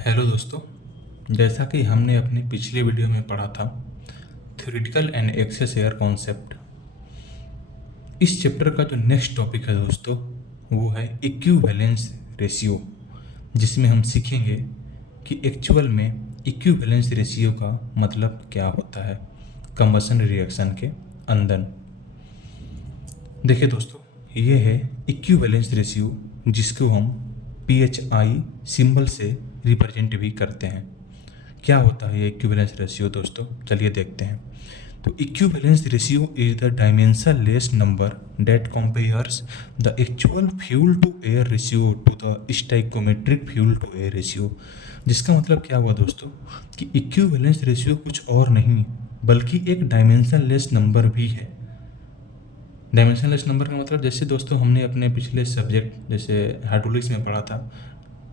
Hello दोस्तों। जैसा कि हमने अपनी पिछली वीडियो में पढ़ा था theoretical and excess air concept, इस चैप्टर का जो नेक्स्ट टॉपिक है दोस्तों वो है इक्विवेलेंस रेशियो, जिसमें हम सीखेंगे कि एक्चुअल में इक्विवेलेंस रेशियो का मतलब क्या होता है कंबशन रिएक्शन के अंदर। देखिए दोस्तों, ये है इक्विवेलेंस रेशियो, जिसको हम PHI सिंबल से रिप्रेजेंट भी करते हैं। क्या होता है ये इक्विवेलेंस रेशियो दोस्तों, चलिए देखते हैं। तो equivalence ratio is the dimensionless number that compares the actual fuel to air ratio to the stoichiometric fuel to air ratio. जिसका मतलब क्या हुआ दोस्तों कि इक्विवेलेंस रेशियो कुछ और नहीं बल्कि एक डायमेंशनलेस नंबर भी है। डायमेंशनलेस नंबर का मतलब जैसे दोस्तों हमने अपने पिछले सब्जेक्ट जैसे हाइड्रोलिक्स में पढ़ा था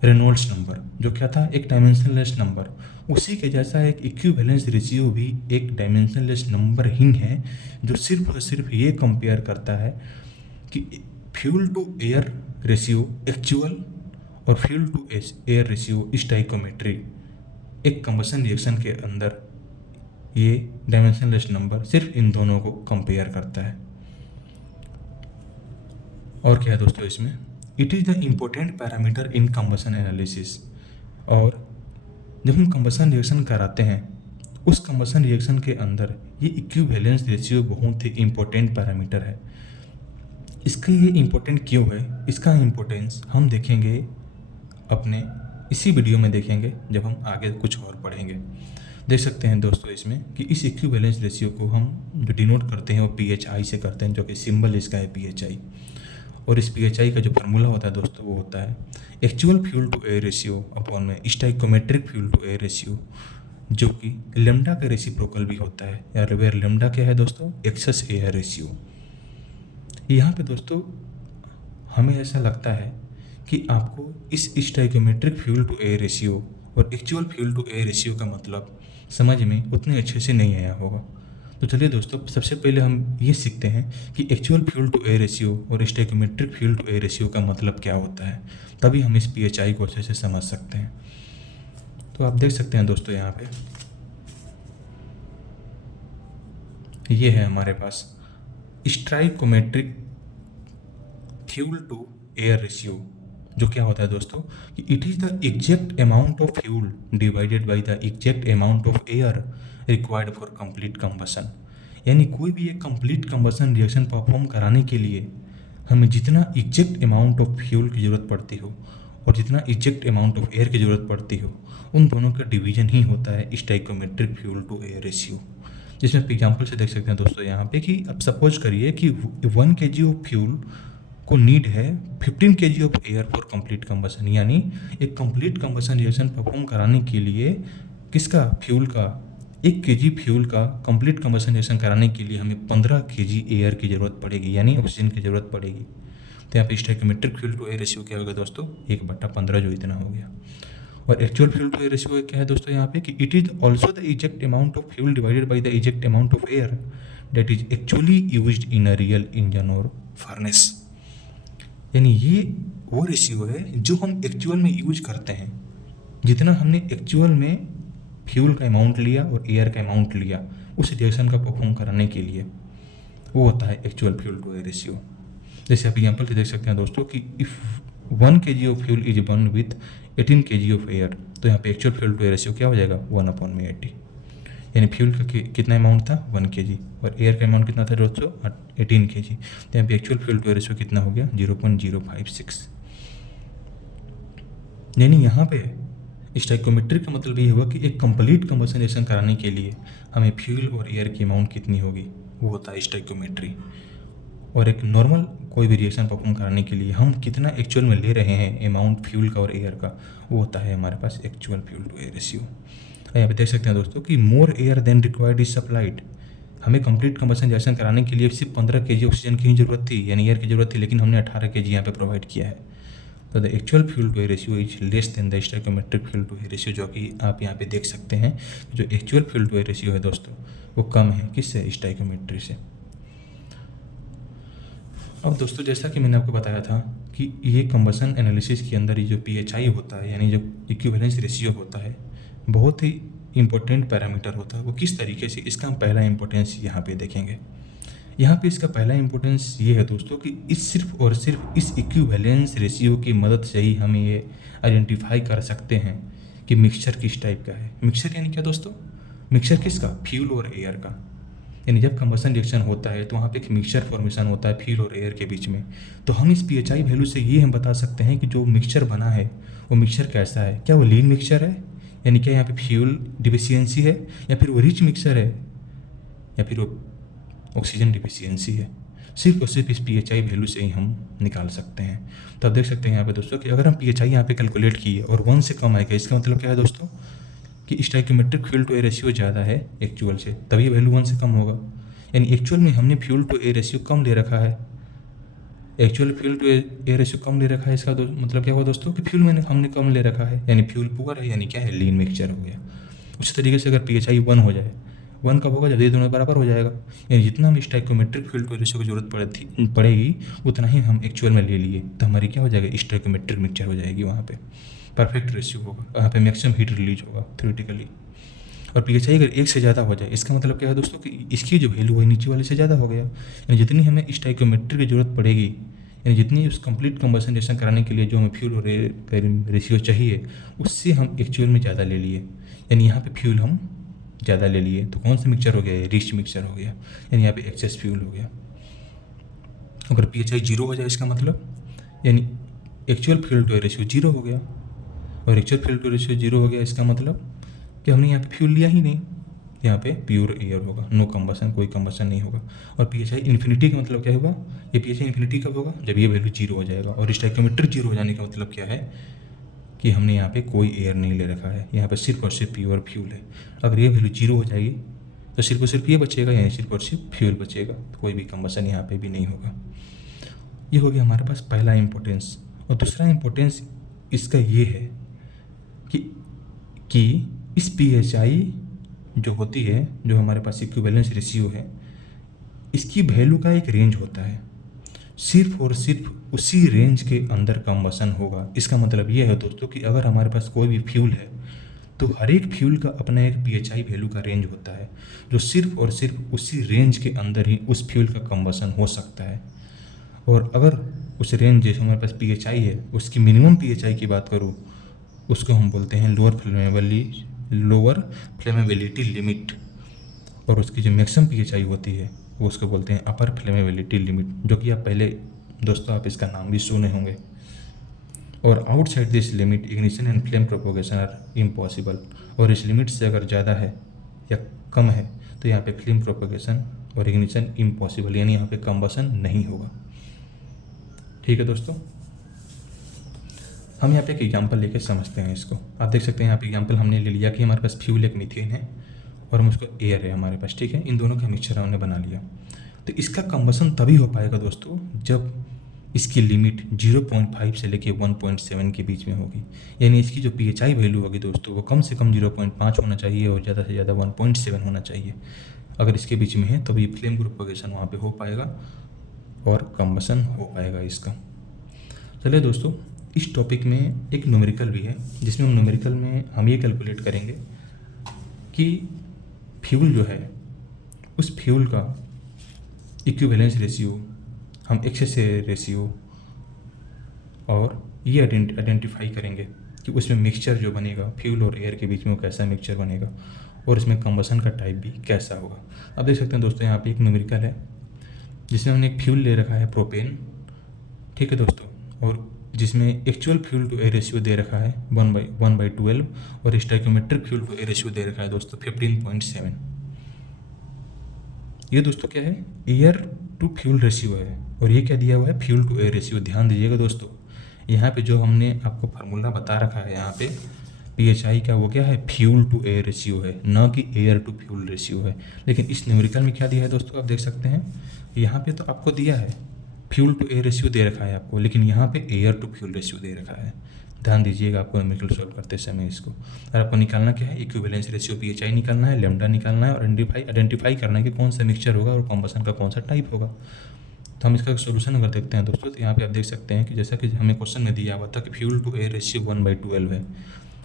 रेनॉल्ड्स नंबर, जो क्या था एक डायमेंशनलेस नंबर। उसी के जैसा एक इक्विवेलेंस रेशियो भी एक डायमेंशनलेस नंबर ही है, जो सिर्फ और सिर्फ ये कंपेयर करता है कि fuel to air ratio actual और fuel to air ratio stoichiometry, एक कंबशन रिएक्शन के अंदर ये डायमेंशनलेस नंबर सिर्फ इन दोनों को कंपेयर करता है। और क्या है दोस्तों इसमें, it is the important parameter in combustion analysis. और जब हम कंबशन रिएक्शन कराते हैं उस कंबशन रिएक्शन के अंदर ये इक्विवेलेंस रेशियो बहुत ही इम्पोर्टेंट पैरामीटर है। इसका ये इम्पोर्टेंट क्यों है, इसका इम्पोर्टेंस हम देखेंगे अपने इसी वीडियो में देखेंगे जब हम आगे कुछ और पढ़ेंगे। देख सकते हैं दोस्तों इसमें कि इस इक्विवेलेंस रेशियो को हम जो डिनोट करते हैं वो PHI से करते हैं, जो कि सिंबल इसका है PHI। और इस PHI का जो फार्मूला होता है दोस्तों वो होता है actual fuel to air ratio upon में stoichiometric fuel to air ratio, जो कि लेमडा का रेसिप्रोकल भी होता है। यार वेयर लेमडा क्या है दोस्तों, एक्सेस एयर रेशियो। यहाँ पे दोस्तों हमें ऐसा लगता है कि आपको इस stoichiometric fuel to air ratio और actual fuel to air ratio का मतलब समझ में उतने अच्छे से नहीं आया होगा। तो चलिए दोस्तों, सबसे पहले हम ये सीखते हैं कि actual fuel to air ratio और stoichiometric fuel to air ratio का मतलब क्या होता है, तभी हम इस PHI को अच्छे से समझ सकते हैं। तो आप देख सकते हैं दोस्तों यहाँ पे ये है हमारे पास stoichiometric fuel to air ratio, जो क्या होता है दोस्तों कि it is the exact amount of fuel divided by the exact amount of air required for complete combustion. यानी कोई भी एक कंप्लीट कंबशन रिएक्शन परफॉर्म कराने के लिए हमें जितना एग्जैक्ट अमाउंट ऑफ फ्यूल की ज़रूरत पड़ती हो और जितना एग्जैक्ट अमाउंट ऑफ एयर की ज़रूरत पड़ती हो, उन दोनों का डिवीजन ही होता है stoichiometric fuel to air ratio. जिसमें आप एग्जाम्पल से देख सकते हैं दोस्तों यहाँ पे कि अब सपोज करिए कि 1 kg ऑफ फ्यूल को नीड है 15 kg of air for complete combustion. यानी एक कंप्लीट कंबशन रिएक्शन परफॉर्म कराने के लिए किसका फ्यूल का 1 kg फ्यूल का कंप्लीट कंबशन रिएक्शन कराने के लिए हमें 15 kg एयर की ज़रूरत पड़ेगी, यानी ऑक्सीजन की ज़रूरत पड़ेगी। तो यहाँ पे stoichiometric fuel to air ratio क्या होगा दोस्तों, 1/15 जो इतना हो गया। और actual fuel to air ratio क्या है दोस्तों यहाँ पे कि it is also the exact amount of fuel divided by the exact amount of air that is actually used in a real engine और फर्नेस। यानी ये वो रेशियो है जो हम एक्चुअल में यूज करते हैं, जितना हमने एक्चुअल में फ्यूल का अमाउंट लिया और एयर का अमाउंट लिया उस रिएक्शन का परफॉर्म कराने के लिए, वो होता है actual fuel to air ratio. जैसे आप एग्जाम्पल से देख सकते हैं दोस्तों कि if 1 kg of fuel is burn with 18 kg of air, तो यहाँ पे actual fuel to air ratio क्या हो जाएगा 1/80। यानी फ्यूल का कितना अमाउंट था 1 kg और एयर का अमाउंट कितना था दोस्तों 18 kg। तो यहाँ पे actual fuel to air ratio कितना हो गया 0.056। यानी यहाँ पे स्टोइकोमेट्रिक का मतलब ये हुआ कि एक कंप्लीट कंबशन रिएक्शन कराने के लिए हमें फ्यूल और एयर की अमाउंट कितनी होगी, वो होता है स्टोइकोमेट्री। और एक नॉर्मल कोई भी रिएक्शन परफॉर्म कराने के लिए हम कितना एक्चुअल में ले रहे हैं अमाउंट फ्यूल का और एयर का, वो होता है हमारे पास actual fuel to air ratio. यहाँ पे देख सकते हैं दोस्तों कि more air than required is supplied. हमें कंप्लीट कंबशन रिएक्शन कराने के लिए सिर्फ 15 kg ऑक्सीजन की ही जरूरत थी, यानी एयर की जरूरत थी, लेकिन हमने 18 kg यहाँ पे प्रोवाइड किया है। तो the actual fuel to air ratio is less than the stoichiometric fuel to air ratio, जो कि आप यहाँ पे देख सकते हैं। जो actual fuel to air ratio है दोस्तों वो कम है किससे, स्टोइकोमेट्री से। अब दोस्तों जैसा कि मैंने आपको बताया था कि ये कंबसन एनालिसिस के अंदर ये जो पीएचआई होता है, यानी जो इक्विवेलेंस रेशियो होता है, बहुत ही इंपॉर्टेंट पैरामीटर होता है। वो किस तरीके से, इसका हम पहला इंपॉर्टेंस यहाँ पे देखेंगे। यहाँ पे इसका पहला इंपॉर्टेंस ये है दोस्तों कि इस सिर्फ और सिर्फ इस इक्विवेलेंस रेशियो की मदद से ही हम ये आइडेंटिफाई कर सकते हैं कि मिक्सचर किस टाइप का है। मिक्सचर यानी क्या दोस्तों? मिक्सचर किसका? फ्यूल और एयर का। यानी जब कंबसन रिएक्शन होता है तो वहाँ पे एक मिक्सचर फॉर्मेशन होता है फ्यूल और एयर के बीच में। तो हम इस पीएचआई वैल्यू से ये हम बता सकते हैं कि जो मिक्सचर बना है वो मिक्सचर कैसा है। क्या वो लीन मिक्सचर है, यानी क्या यहाँ पे फ्यूल डिफिशियंसी है, या फिर वो रिच मिक्सचर है, या फिर वो ऑक्सीजन डिफिशियंसी है। सिर्फ और सिर्फ इस पीएचआई वैल्यू से ही हम निकाल सकते हैं। तो आप देख सकते हैं यहाँ पे दोस्तों कि अगर हम पीएचआई यहाँ पे कैलकुलेट किए और 1 से कम आएगा, इसका मतलब क्या है दोस्तों कि stoichiometric fuel to air ratio ज़्यादा है एक्चुअल से, तभी वैल्यू 1 से कम होगा। यानी एक्चुअल में हमने फ्यूल टू एयर रेशियो कम ले रखा है, actual fuel to air ratio कम ले रखा है। इसका मतलब क्या हुआ दोस्तों कि फ्यूल में हमने कम ले रखा है, यानी फ्यूल पुअर है, यानी क्या है, लीन मिक्सचर हो गया। उसी तरीके से अगर पीएचआई 1 हो जाए, 1 कब होगा? जब ये दोनों बराबर हो जाएगा। यानी जितना हम stoichiometric fuel to air ratio की जरूरत पड़ेगी उतना ही हम एक्चुअल में ले लिए, तो हमारी क्या हो जाएगा? स्टोइकियोमेट्रिक मिक्सचर हो जाएगी। वहाँ पे परफेक्ट रेशियो होगा, वहाँ पे मैक्सिमम हीट रिलीज होगा थ्योरेटिकली। और पीएचआई अगर 1 से ज़्यादा हो जाए, इसका मतलब क्या है दोस्तों कि इसकी जो वैल्यू है नीचे वाले से ज़्यादा हो गया। यानी जितनी हमें स्टोइकियोमेट्री की जरूरत पड़ेगी, यानी जितनी उस कंप्लीट कंबसन रिएक्शन कराने के लिए जो हमें फ्यूल और रेशियो चाहिए, उससे हम एक्चुअल में ज़्यादा ले लिए। यानी यहाँ पे फ्यूल हम ज़्यादा ले लिए, तो कौन सा मिक्सचर हो गया? रिच मिक्सचर हो गया, यानी यहाँ पे एक्सेस फ्यूल हो गया। अगर पीएचआई 0 हो जाए, इसका मतलब यानी actual fuel to air ratio 0 हो गया, और एक्चुअल फ्यूल टू रेशियो 0 हो गया, इसका मतलब कि हमने यहाँ पे फ्यूल लिया ही नहीं, यहाँ पे प्योर एयर होगा, नो कंबसन, कोई कंबसन नहीं होगा। और पीएचआई इन्फिनिटी का मतलब क्या होगा? ये पीएचआई इन्फिनिटी कब होगा? जब ये वैल्यू 0 हो जाएगा। और स्टोइकियोमेट्रिक 0 हो जाने का मतलब क्या है कि हमने यहाँ पे कोई एयर नहीं ले रखा है, यहाँ पे सिर्फ और सिर्फ प्योर फ्यूल है। अगर ये वैल्यू 0 हो जाएगी तो सिर्फ और सिर्फ ये बचेगा, यानी सिर्फ और सिर्फ फ्यूल बचेगा, तो कोई भी कंबसन यहाँ पे भी नहीं होगा। ये हो गया हमारे पास पहला इंपॉर्टेंस। और दूसरा इंपॉर्टेंस इसका ये है कि इस पीएचआई जो होती है, जो हमारे पास इक्विवेलेंस रेशियो है, इसकी वैल्यू का एक रेंज होता है। सिर्फ और सिर्फ उसी रेंज के अंदर कंबसन होगा। इसका मतलब ये है दोस्तों कि अगर हमारे पास कोई भी फ्यूल है तो हर एक फ्यूल का अपना एक पीएचआई वैल्यू का रेंज होता है, जो सिर्फ और सिर्फ उसी रेंज के अंदर ही उस फ्यूल का कंबसन हो सकता है। और अगर उस रेंज जैसे हमारे पास पीएचआई है, उसकी मिनिमम पीएचआई की बात करूँ, उसको हम बोलते हैं लोअर फ्लेमेबिलिटी लिमिट। और उसकी जो मैक्सिमम पीएचआई होती है वो उसको बोलते हैं अपर फ्लेमेबिलिटी लिमिट, जो कि आप पहले दोस्तों आप इसका नाम भी सुने होंगे। और outside this limit ignition and flame propagation are impossible. और इस लिमिट से अगर ज़्यादा है या कम है तो यहाँ पे फ्लेम प्रोपोगेशन और इग्निशन इम्पॉसिबल, यानी यहाँ पे कंबसन नहीं होगा। ठीक है दोस्तों, हम यहाँ पे एक एग्जाम्पल लेके समझते हैं इसको। आप देख सकते हैं यहाँ पे एग्जाम्पल हमने ले लिया कि हमारे पास फ्यूल एक मीथेन है और हम उसको एयर है हमारे पास, ठीक है। इन दोनों का मिक्सचर हमने बना लिया। तो इसका कंबसन तभी हो पाएगा दोस्तों जब इसकी लिमिट 0.5 से लेके 1.7 के बीच में होगी। यानी इसकी जो पीएचआई वैल्यू होगी दोस्तों वो कम से कम 0.5 होना चाहिए और ज़्यादा से ज़्यादा 1.7 होना चाहिए। अगर इसके बीच में है तो ये फ्लेम प्रोपोगेशन वहाँ पे हो पाएगा और कंबसन हो पाएगा इसका। चलिए दोस्तों, इस टॉपिक में एक न्यूमेरिकल भी है, जिसमें हम न्यूमेरिकल में हम ये कैलकुलेट करेंगे कि फ्यूल जो है उस फ्यूल का इक्विवेलेंस रेशियो, हम एक्सेस रेशियो, और ये आइडेंटिफाई करेंगे कि उसमें मिक्सचर जो बनेगा फ्यूल और एयर के बीच में वो कैसा मिक्सचर बनेगा, और इसमें कंबसन का टाइप भी कैसा होगा। आप देख सकते हैं दोस्तों यहाँ पे एक न्यूमेरिकल है जिसमें हमने एक फ्यूल ले रखा है प्रोपेन, ठीक है दोस्तों, और जिसमें actual fuel to air ratio दे रखा है 1/12 और stoichiometric fuel to air ratio दे रखा है दोस्तों 15.7। ये दोस्तों क्या है? एयर टू फ्यूल रेशियो है, और ये क्या दिया हुआ है? Fuel to air ratio. ध्यान दीजिएगा दोस्तों, यहाँ पे जो हमने आपको फार्मूला बता रखा है यहाँ पे पीएचआई का, वो क्या है? फ्यूल टू एयर रेशियो है, न कि एयर टू फ्यूल रेशियो है। लेकिन इस न्यूमेरिकल में क्या दिया है दोस्तों, आप देख सकते हैं यहाँ पे तो आपको दिया है फ्यूल टू एयर रेशियो दे रखा है आपको, लेकिन यहाँ पे एयर टू फ्यूल रेशियो दे रखा है। ध्यान दीजिएगा आपको न्यूमेरिकल सॉल्व करते समय इसको। और आपको निकालना क्या है? इक्विवेलेंस रेशियो पीएचआई निकालना है, लैम्डा निकालना है, और आइडेंटिफाई करना है कि कौन सा मिक्सचर होगा और कंबसन का कौन सा टाइप होगा। तो हम इसका सोल्यूशन अगर देखते हैं दोस्तों, तो यहाँ पे आप देख सकते हैं कि जैसा कि हमें क्वेश्चन में दिया हुआ था कि फ्यूल टू एयर रेशियो 1/12 है,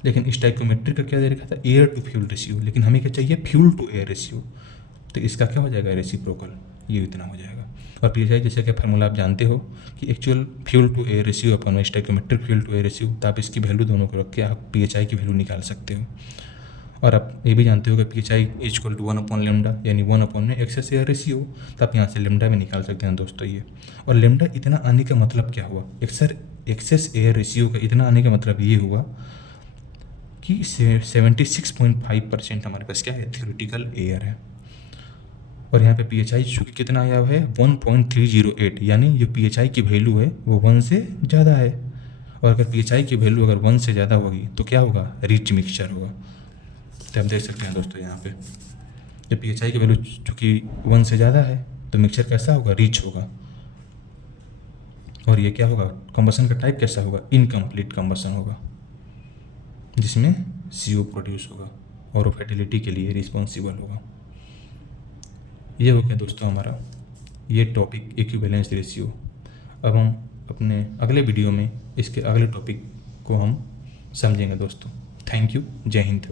लेकिन स्टोइकोमेट्रिक का क्या दे रखा था, एयर टू फ्यूल रेशियो, लेकिन हमें क्या चाहिए, फ्यूल टू एयर रेशियो। तो इसका क्या हो जाएगा, रेसिप्रोकल, ये इतना हो जाएगा। और पीएचआई जैसे कि फार्मूला आप जानते हो कि actual fuel to air ratio अपन stoichiometric fuel to air ratio, तो आप इसकी वैल्यू दोनों को रख के आप पीएचआई की वैल्यू निकाल सकते हो। और आप ये भी जानते हो कि P H I equal to 1/λ, यानी 1 में एक्सेस एयर रेशियो, तो आप यहाँ से लेमडा भी निकाल सकते हैं दोस्तों ये। और लेमडा इतना आने का मतलब क्या हुआ, एक्सेस एयर रेशियो का इतना आने का मतलब ये हुआ कि 76.5% हमारे पास क्या है, थ्योरेटिकल एयर है। और यहाँ पे पी एच आई चूँकि कितना आया हुआ है, 1.308, यानी जो पी एच आई की वैल्यू है वो 1 से ज़्यादा है। और अगर पी एच आई की वैल्यू अगर 1 से ज़्यादा होगी तो क्या होगा, रिच मिक्सचर होगा। तो आप देख सकते हैं दोस्तों यहाँ पे जब पी एच आई की वैल्यू चूँकि 1 से ज़्यादा है तो मिक्सचर कैसा होगा, रिच होगा। और ये क्या होगा, कम्बसन का टाइप कैसा होगा, इनकम्प्लीट कम्बसन होगा, जिसमें CO प्रोड्यूस होगा और वो फर्टिलिटी के लिए रिस्पॉन्सिबल होगा। ये हो गया दोस्तों हमारा ये टॉपिक इक्विवेलेंस रेशियो। अब हम अपने अगले वीडियो में इसके अगले टॉपिक को हम समझेंगे दोस्तों। थैंक यू, जय हिंद।